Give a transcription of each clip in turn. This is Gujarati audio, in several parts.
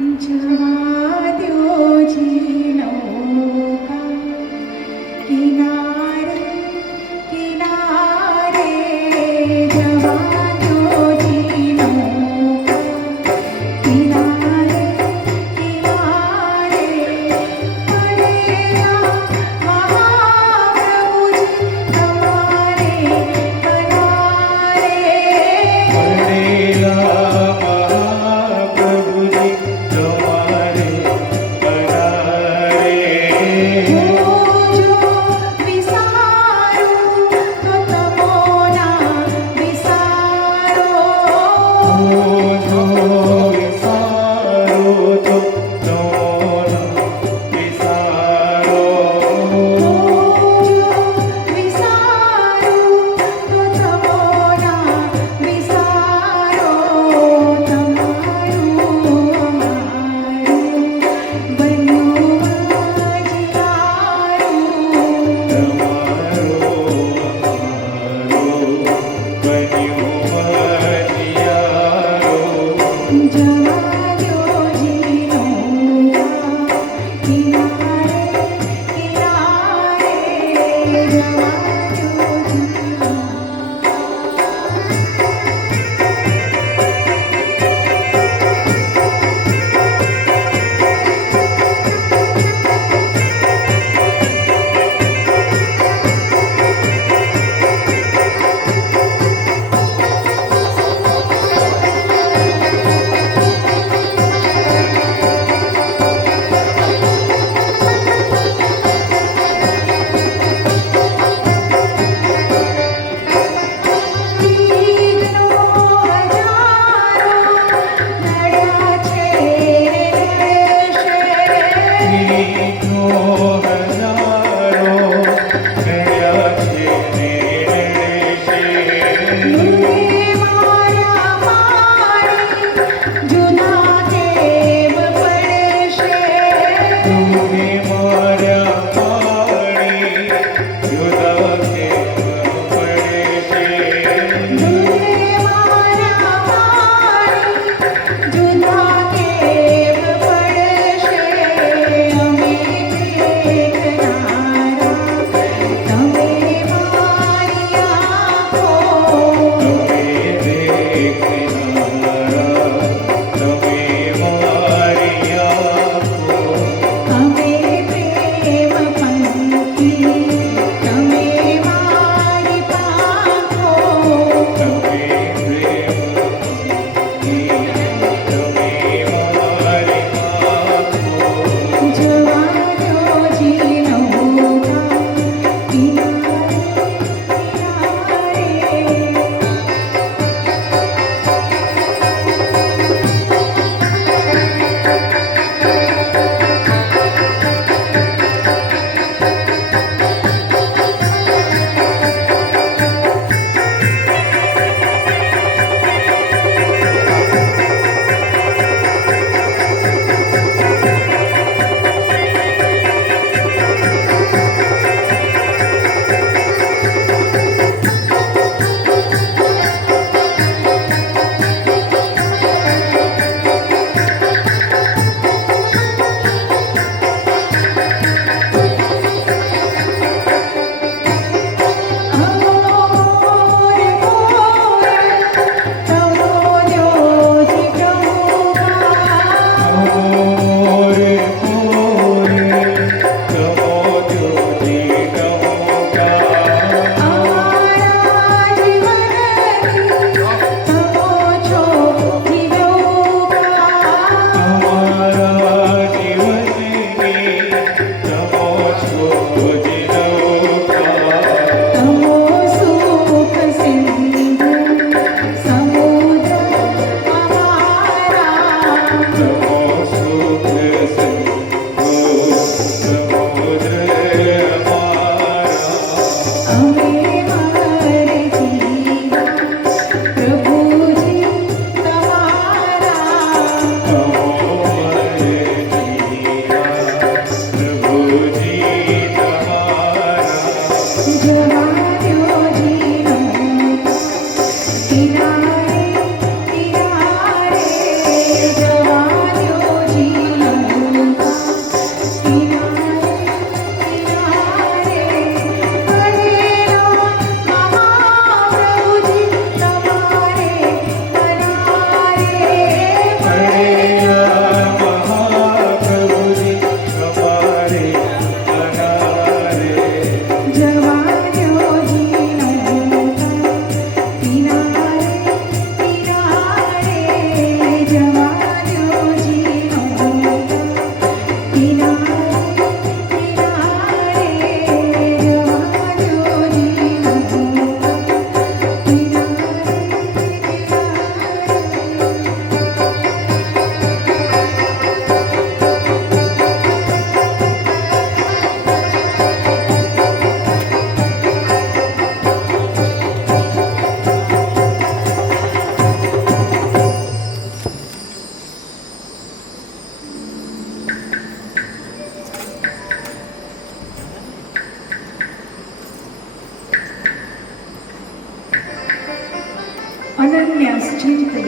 જવા દ્યોજી નૌકા કિનારે કિનારે જવા દ્યોજી નૌકા કિનારે કિનારે પડેલા મહાપ્રભુજી તમારે કિનારે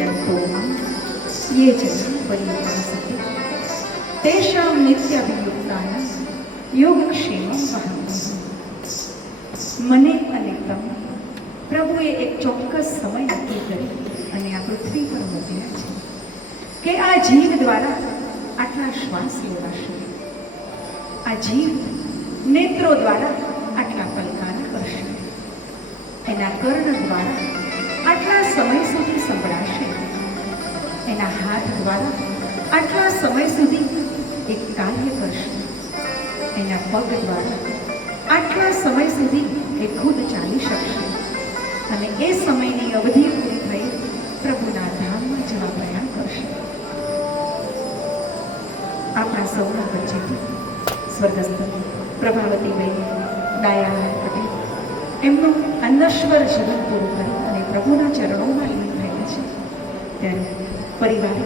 યંતો માં યે જના પર્યુપાસતે તેષાં નિત્યાભિયુક્તાનાં યોગક્ષેમં વહામ્યહમ. મને અને તમને પ્રભુએ એક ચોક્કસ સમય નક્કી કરી અને આ પૃથ્વી પર મોકલ્યા છે કે આ જીવ દ્વારા આટલા શ્વાસ લેવાશે, આ જીવ નેત્રો દ્વારા આટલા પલકારા કરશે, એના કર્ણ દ્વારા આટલા સમય સુધી સંભળાશે, એના હાથ દ્વારા આટલા સમય સુધી એક કાર્ય કરશે, એના પગ દ્વારા આટલા સમય સુધી એ ખુદ ચાલી શકશે અને એ સમયની અવધિ પૂરી થઈ પ્રભુના ધામમાં જવા પ્રયાણ કરશે. આપણા સૌના વચ્ચેથી સ્વર્ગસ્થ પ્રભાવતીબેન દયાલાલ પટેલ એમનું અનશ્વર જીવન પૂરું કરી અને પ્રભુના ચરણોમાં લીન થયા છે, ત્યારે પરિવારે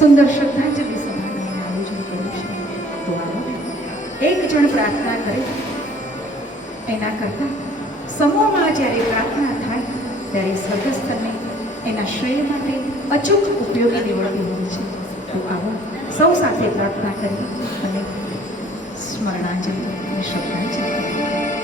સુંદર શ્રદ્ધાંજલિ સભાનું આયોજન કર્યું છે. તો આવો એક જણ પ્રાર્થના કરે એના કરતાં સમૂહમાં જ્યારે પ્રાર્થના થાય ત્યારે સ્વર્ગસ્થને એના શ્રેય માટે અચૂક ઉપયોગી નીવડતી હોય છે. તો આવો સૌ સાથે પ્રાર્થના કરી અને સ્મરણાંજલિ અને શ્રદ્ધાંજલિ.